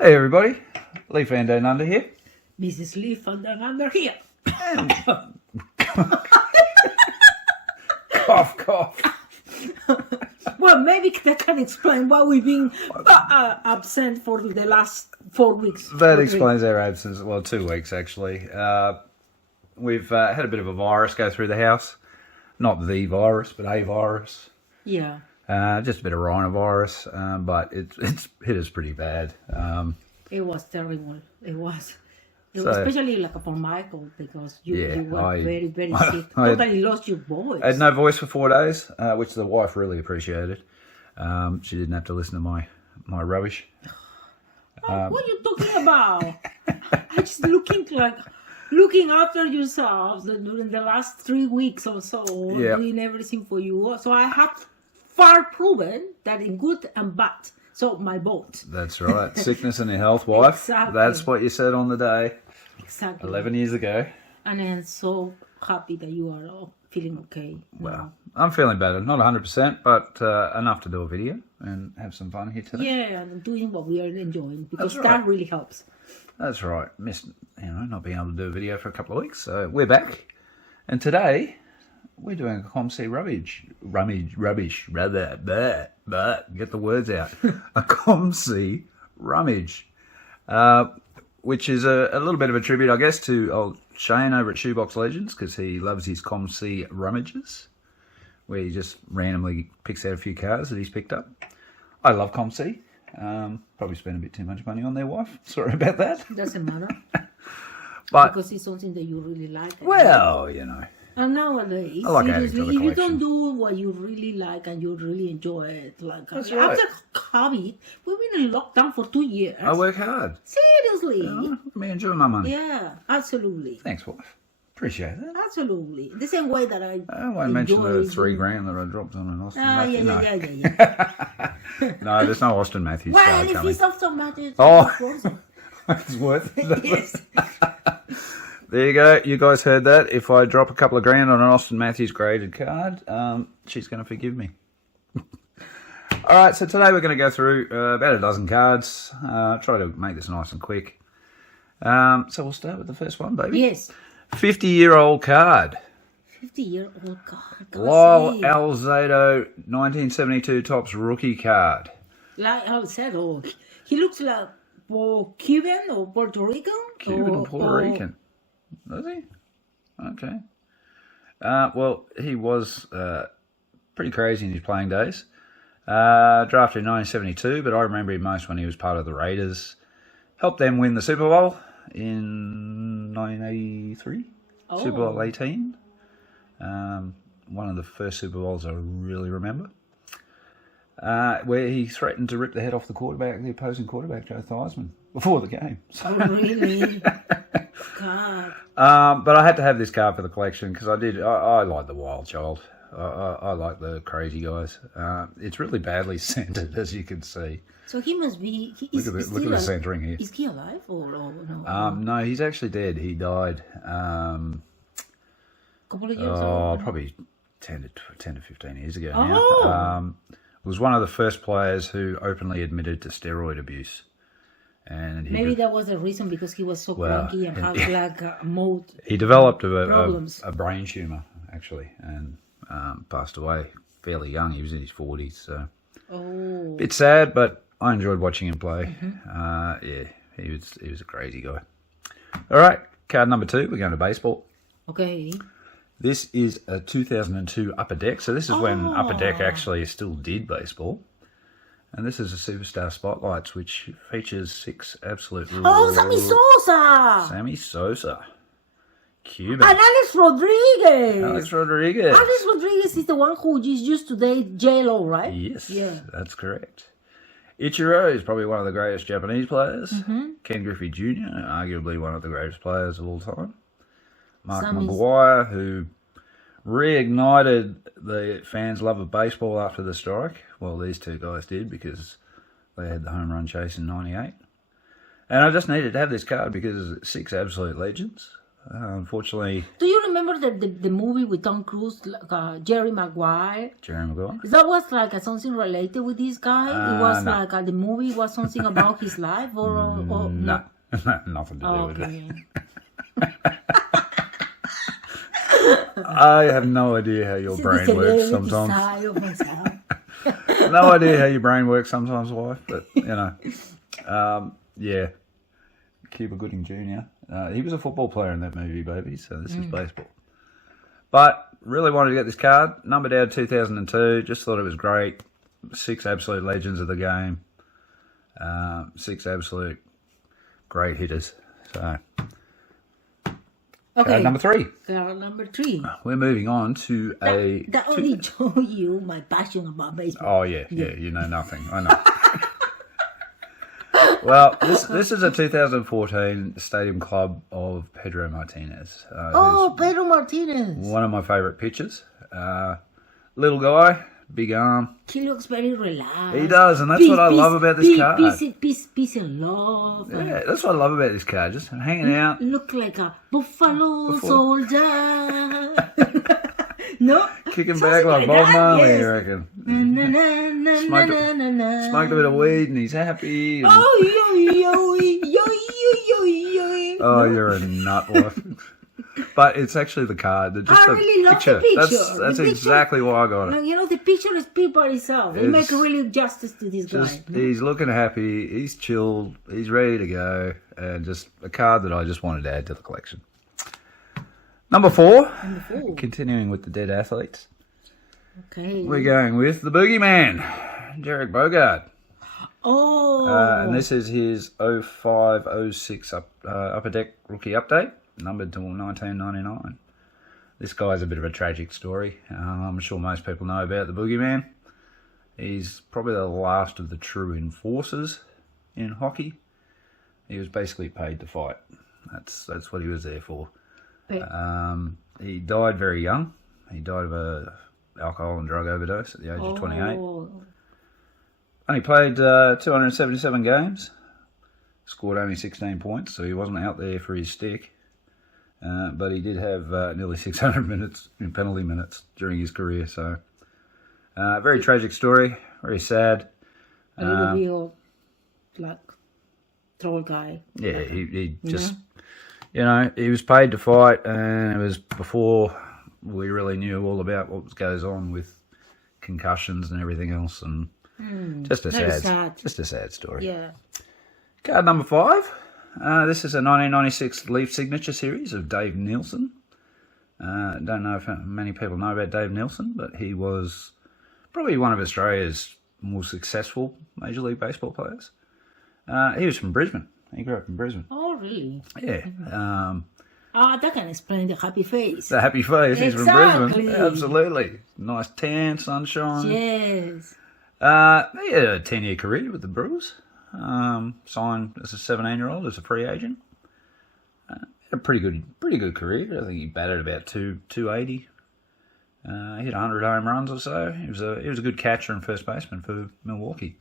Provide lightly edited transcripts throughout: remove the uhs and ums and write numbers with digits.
Hey everybody, Lee Van Down Under here. Mrs. Lee Van Down Under here. Cough, cough. Well, maybe that can explain why we've been absent for the last 4 weeks. That explains our absence. Well, 2 weeks actually. We've had a bit of a virus go through the house. Not the virus, but a virus. Yeah. Just a bit of rhinovirus, but it's hit us pretty bad. It was terrible. It was especially like for Michael, because you were very, very sick. Totally lost your voice. I had no voice for 4 days, which the wife really appreciated. She didn't have to listen to my rubbish. What are you talking about? I just looking after yourselves during the last 3 weeks or so, doing everything for you. So I have far proven that in good and bad. So my vote. That's right. Sickness and health, wife. Exactly. That's what you said on the day. Exactly. 11 years ago. And I'm so happy that you are all feeling okay. Well, I'm feeling better. Not 100%, but enough to do a video and have some fun here today. Yeah, and doing what we are enjoying, because That's right. that really helps. That's right. Missed, not being able to do a video for a couple of weeks. So we're back. And today, we're doing a COMC Rummage. Get the words out. A COMC Rummage. Which is a little bit of a tribute, I guess, to old Shane over at Shoebox Legends, because he loves his COMC Rummages, where he just randomly picks out a few cars that he's picked up. I love COMC. Probably spent a bit too much money on their wife. Sorry about that. Doesn't matter. But because it's something that you really like. Well, And nowadays, I like seriously, adding to the if you don't collection. do what you really like and you really enjoy it, That's right. after COVID, we've been in lockdown for 2 years. I work hard. Seriously. Me enjoy my money. Yeah, absolutely. Thanks, wife. Appreciate that. Absolutely. The same way that I won't mention the enjoy $3,000 that I dropped on an Austin Matthews. yeah. No, there's no Austin Matthews Well, card and if coming. it's Austin Matthews, Oh. It's worth it. yes. There you go. You guys heard that. If I drop a couple of grand on an Austin Matthews graded card, she's going to forgive me. All right, so today we're going to go through about a dozen cards. Try to make this nice and quick. So we'll start with the first one, baby. Yes. 50-year-old card. 50-year-old card. Lyle Alzado, 1972 Topps rookie card. Like I said, he looks like Cuban or Puerto Rican. Cuban or Puerto Rican. Does he? Okay. Well, he was pretty crazy in his playing days. Drafted in 1972, but I remember him most when he was part of the Raiders. Helped them win the Super Bowl in 1983. Super Bowl 18. One of the first Super Bowls I really remember. Where he threatened to rip the head off the opposing quarterback, Joe Theismann, before the game. Oh, really? God. But I had to have this card for the collection because I like the wild child. I like the crazy guys. It's really badly centered, as you can see. So he must be... Look at the centering here. Is he alive or no? No, he's actually dead. He died. Couple of years ago? Probably 10 to 15 years ago now. Was one of the first players who openly admitted to steroid abuse. And maybe that was the reason, because he was so cranky and had like mold. He developed problems. a brain tumor, actually, and passed away fairly young. He was in his 40s, so bit sad, but I enjoyed watching him play. He was a crazy guy. All right, card number 2. We're going to baseball. Okay. This is a 2002 Upper Deck. So this is when Upper Deck actually still did baseball. And this is a Superstar Spotlights, which features 6 absolute... Sammy Sosa! Sammy Sosa. Cuban. And Alex Rodriguez! Alex Rodriguez. Alex Rodriguez is the one who is used to date J-Lo, right? Yes, yeah. That's correct. Ichiro is probably one of the greatest Japanese players. Ken Griffey Jr., arguably one of the greatest players of all time. Mark McGuire, who reignited the fans' love of baseball after the strike. Well, these two guys did, because they had the home run chase in '98. And I just needed to have this card because 6 absolute legends. Unfortunately, Do you remember the movie with Tom Cruise, like, Jerry Maguire? Jerry Maguire. That was like something related with this guy. It was no. like the movie was something about his life, or No, nothing to do with it. Okay. I have no idea how your brain works sometimes. Side of myself. No idea how your brain works sometimes, wife. But you know, yeah. Cuba Gooding Jr. He was a football player in that movie, baby. So this is baseball. But really wanted to get this card. Numbered out 2002. Just thought it was great. 6 absolute legends of the game. 6 absolute great hitters. So, Okay. card number 3. Card number 3. We're moving on to That only show you my passion about baseball. Oh yeah, you know nothing. I know. Well, this is a 2014 Stadium Club of Pedro Martinez. Pedro Martinez. One of my favourite pitchers. Little guy, big arm. He looks very relaxed. He does, and that's what I love about this card. Peace and love. Yeah, that's what I love about this card. Just hanging out. Look like a buffalo soldier. No? Kicking back like Bob Marley, yes. you reckon? Smoked Smoked a bit of weed and he's happy. And... Oh, you're a nut, wife. But it's actually the card. Just I really love the picture. That's exactly why I got it. You know, the picture is speaks by itself. It makes really justice to this guy. He's looking happy. He's chilled. He's ready to go. And just a card that I just wanted to add to the collection. Number 4. Continuing with the dead athletes. Okay. We're going with the Boogeyman, Derek Boogaard. Oh. And this is his 05-06 Upper Deck rookie update, numbered to 1999. This guy's a bit of a tragic story. I'm sure most people know about the Boogeyman. He's probably the last of the true enforcers in hockey. He was basically paid to fight. That's what he was there for. He died very young. He died of a alcohol and drug overdose at the age of 28. Only played 277 games. Scored only 16 points, so he wasn't out there for his stick. But he did have nearly 600 minutes in penalty minutes during his career. So, very tragic story. Very sad. A little bit like troll guy. Yeah, he just... You know, he was paid to fight, and it was before we really knew all about what goes on with concussions and everything else, and just a sad story. Yeah. Card number 5. This is a 1996 Leaf Signature Series of Dave Nielsen. Don't know if many people know about Dave Nielsen, but he was probably one of Australia's more successful Major League Baseball players. He was from Brisbane. He grew up in Brisbane. Oh, really? Yeah. That can explain the happy face. The happy face. He's from Exactly. Brisbane. Absolutely. Nice tan, sunshine. Yes. He had a 10-year career with the Brewers. Signed as a 17-year-old as a free agent. A pretty good career. I think he batted about 280. Hit 100 home runs or so. He was a good catcher and first baseman for Milwaukee.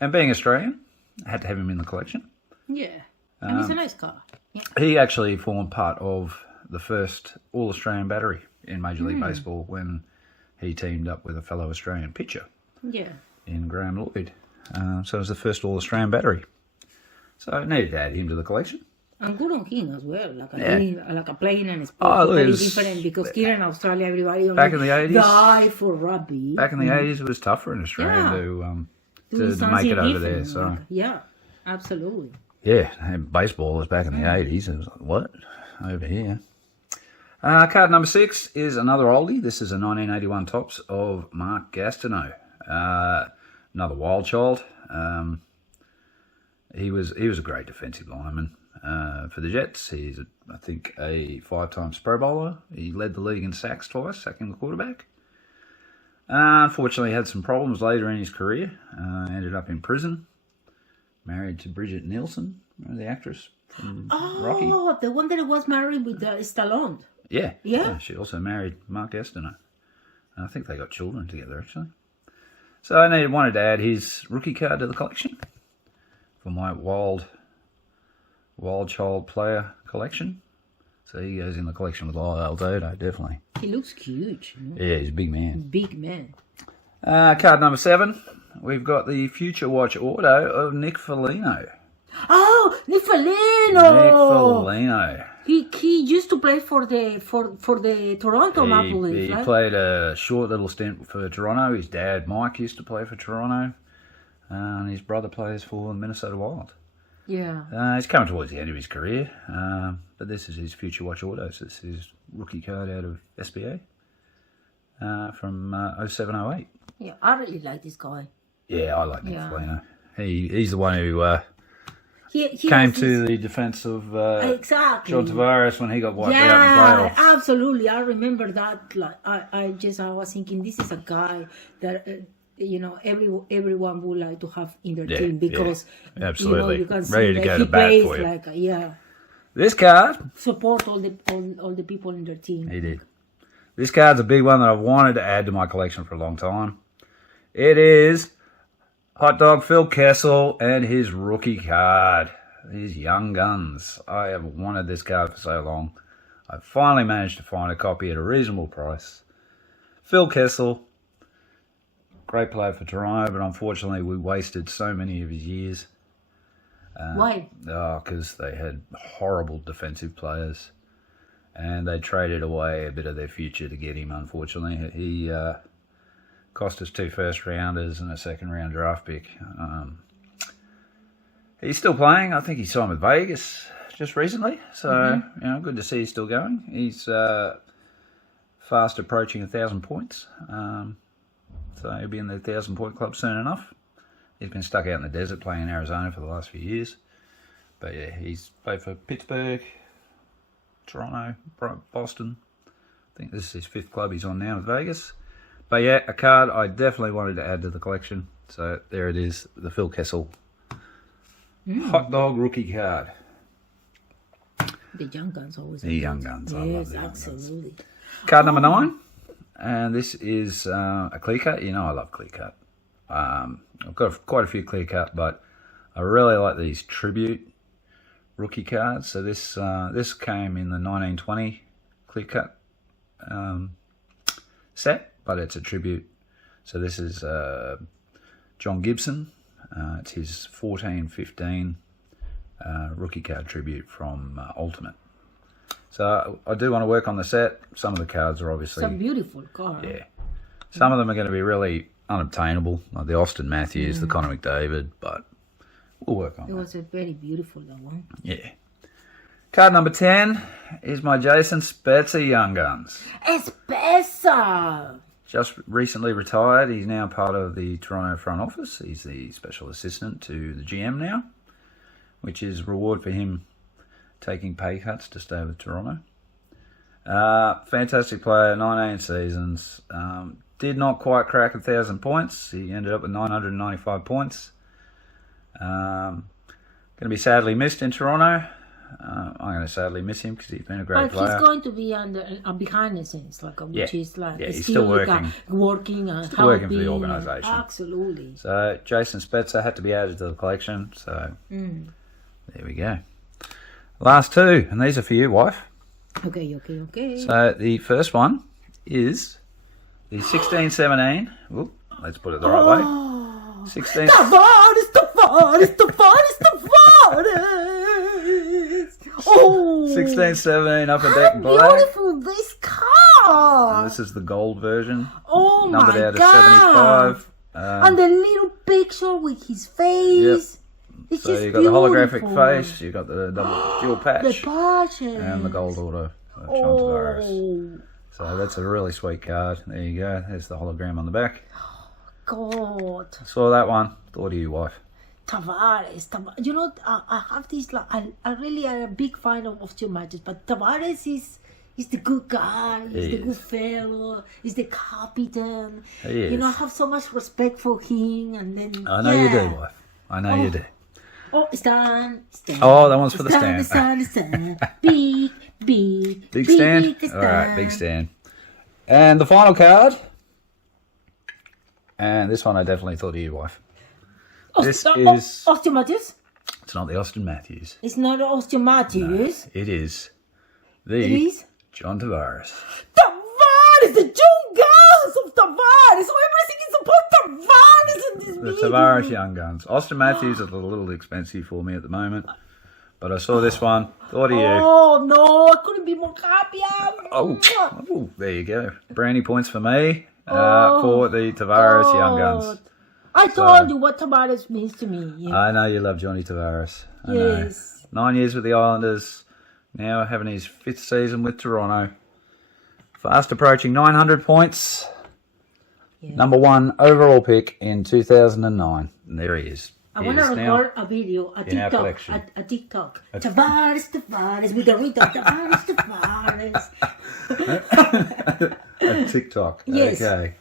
And being Australian, I had to have him in the collection. Yeah. And he's a nice guy. Yeah. He actually formed part of the first All-Australian battery in Major League Baseball when he teamed up with a fellow Australian pitcher. Yeah. In Graham Lloyd. So it was the first All-Australian battery. So I needed to add him to the collection. And good on him as well. Like a playing and sport. Very different because here in Australia, everybody back in the 80s, die for rugby. Back in the 80s, it was tough for an Australian to make it over there. So yeah, absolutely. Yeah, baseball was back in the 80s. It was like, what? Over here. Card number 6 is another oldie. This is a 1981 Topps of Mark Gastineau. Another wild child. He was a great defensive lineman for the Jets. He's, I think, a 5-time Pro Bowler. He led the league in sacks twice, sacking the quarterback. Unfortunately, had some problems later in his career. Ended up in prison. Married to Bridget Nielsen, the actress from Rocky. Oh, the one that was married with Stallone. Yeah. Yeah. She also married Mark Gastineau. I think they got children together, actually. So I wanted to add his rookie card to the collection for my wild child player collection. So he goes in the collection with Aldo, definitely. He looks huge. Yeah, he's a big man. Big man. Card number 7. We've got the Future Watch auto of Nick Felino. Oh, Nick Felino! Nick Felino. He used to play for the Toronto Maple Leafs, He right? played a short little stint for Toronto. His dad, Mike, used to play for Toronto. And his brother plays for the Minnesota Wild. Yeah. He's coming towards the end of his career. But this is his Future Watch autos. This is his rookie card out of SBA from 07-08. Yeah, I really like this guy. Yeah, I like Nick Felino. He's the one who He came to the defence of exactly. John Tavares when he got wiped out in the playoffs. Absolutely. I remember that. Like, I was thinking, this is a guy that everyone would like to have in their team because absolutely you can see ready to that go he to bat plays for you. like This card, support all the people in their team. he did. This card's a big one that I've wanted to add to my collection for a long time. It is Hot Dog Phil Kessel and his rookie card. These young guns. I have wanted this card for so long. I finally managed to find a copy at a reasonable price. Phil Kessel, great player for Toronto, but unfortunately we wasted so many of his years. Why? Because they had horrible defensive players. And they traded away a bit of their future to get him, unfortunately. He cost us 2 first-rounders and a second-round draft pick. He's still playing. I think he signed with Vegas just recently. So, good to see he's still going. He's fast approaching 1,000 points. So he'll be in the 1,000-point club soon enough. He's been stuck out in the desert playing in Arizona for the last few years. But, yeah, he's played for Pittsburgh, Toronto, Boston. I think this is his 5th club he's on now with Vegas. But yeah, a card I definitely wanted to add to the collection. So there it is, the Phil Kessel Hot Dog rookie card. The young guns always. The young guns. Yes, I love the young absolutely. Guns. Card number 9. And this is a clear cut. You know I love clear cut. I've got quite a few clear cut, but I really like these tribute rookie cards. So this came in the 1920 clear cut set, but it's a tribute. So this is John Gibson. It's his 14-15 rookie card tribute from Ultimate. So I do want to work on the set. Some of the cards are obviously some beautiful cards. Yeah. Some of them are going to be really unobtainable, like the Austin Matthews, the Connor McDavid, but we'll work on it. It was a very beautiful that one. Yeah. Card number 10 is my Jason Spezza Young Guns. Spezza! Just recently retired. He's now part of the Toronto front office. He's the special assistant to the GM now, which is reward for him taking pay cuts to stay with Toronto. Fantastic player, 19 seasons. Did not quite crack 1,000 points. He ended up with 995 points. Going to be sadly missed in Toronto. I'm going to sadly miss him because he's been a great player. He's going to be behind the scenes, which is like he's still working, and still working for the organisation. Absolutely. So Jason Spezza had to be added to the collection. So there we go. Last 2, and these are for you, wife. Okay. So the first one is the 16-17. Ooh, let's put it the right way. 16. Tavares! Oh, 16-17 upper deck black. Beautiful this car! And this is the gold version. Oh numbered my out God! of 75. And the little picture with his face. It's so just you've got beautiful. the holographic face, you've got the double dual patch, the patches, and the gold auto of John Tavares. So that's a really sweet card. There you go. There's the hologram on the back. God. Saw that one. Thought of you, wife. Tavares. You know, I have this. Like, I really am a big fan of two matches, but Tavares is the good guy. He's the good fellow. He's the captain. He is. You know, I have so much respect for him. And then I know you do, wife. I know you do. Oh, stand. Oh, that one's for the stand. Stand. Big stand. Big All right, big stand. And the final card. And this one I definitely thought of you, wife. This is Austin Matthews. It's not the Austin Matthews. It's not Austin Matthews. No, it is The John Tavares. Tavares, the Young Guns of Tavares. So everything is about Tavares in this The video. Tavares Young Guns. Austin Matthews is a little expensive for me at the moment. But I saw this one. Thought of you. Oh, no. I couldn't be more happy. Oh, there you go. Brownie points for me for the Tavares Young Guns. I told you what Tavares means to me. Yeah. I know you love Johnny Tavares. I Yes. know. 9 years with the Islanders. Now having his 5th season with Toronto. Fast approaching 900 points. Yeah. Number 1 overall pick in 2009. And there he is. I want to record a video, a in our TikTok, collection. a TikTok. Tavares, with the Rita, Tavares. A TikTok. Yes. Okay.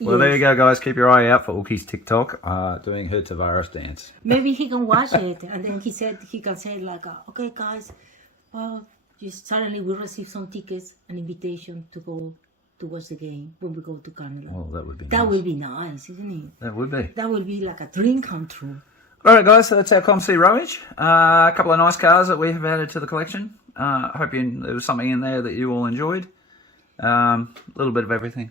Well, there you go, guys. Keep your eye out for Uki's TikTok doing her Tavares dance. Maybe he can watch it, and then he can say like, okay, guys, well, just suddenly we receive some tickets, an invitation to go to watch the game when we go to Canada. Well, that would be That nice. would be nice, isn't it? That would be. That would be like a dream come true. All right, guys, so that's our COMC Rummage. A couple of nice cars that we have added to the collection. Hope there was something in there that you all enjoyed. A little bit of everything.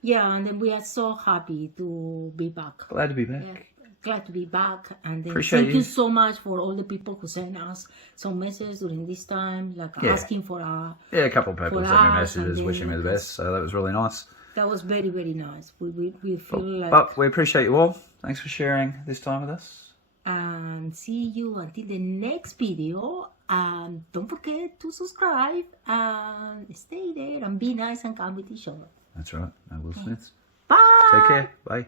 Yeah, and then we are so happy to be back. Glad to be back. Yeah, glad to be back. And then Appreciate thank you. you so much for all the people who sent us some messages during this time, like asking for Yeah, a couple of people For sent me us, messages and wishing me the then- best, so that was really nice. that was very, very nice. We feel like, But we appreciate you all. Thanks for sharing this time with us. and see you until the next video. And don't forget to subscribe and stay there and be nice and calm with each other. That's right. No Will Smiths. Bye. Take care. Bye.